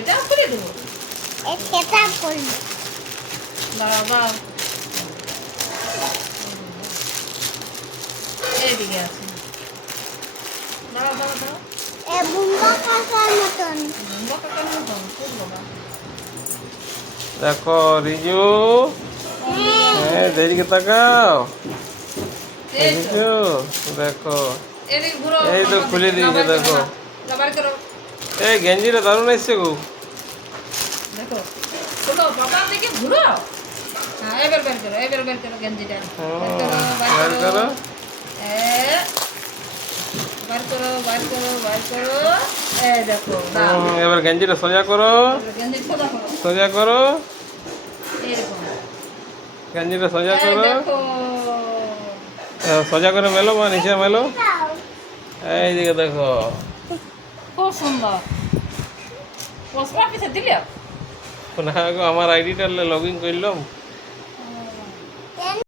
এটা খুলে দেবো। সেটা করবো। দাঁড়াও দাও, এইদিকে আছে। দাঁড়াও দাঁড়াও দাঁড়াও, বুম্বা কাকার মতন। কাকার মতন খুলবো না। দেখো রিজু, হ্যাঁ এদিকে তাকাও। এই তো, রিজু দেখো, এদিকে ঘুরো। এই তো খুলে দিয়েছে দেখো। বার করো, এই গেঞ্জিটা দারুণ এসছে গো। দেখো খোলো, বাবার দিকে ঘুরো। হ্যাঁ এবার বের করো, এবার বের করো গেঞ্জিটা। বের করো, বার বার করো। করো। বার করো, বার করো, বার করো। এই দেখো, দাও। এবার গেঞ্জিটা সোজা করো, এবার গেঞ্জি সোজা করো, সোজা করো, এরকম। গেঞ্জিটা সোজা এই করো। দেখো, সোজা করে মেলো বা নিচে মেলো। এইদিকে দেখো, খুব সুন্দর। পোস্ট অফিসে দিলে না গো, আমার আইডিটা লগ ইন করলাম।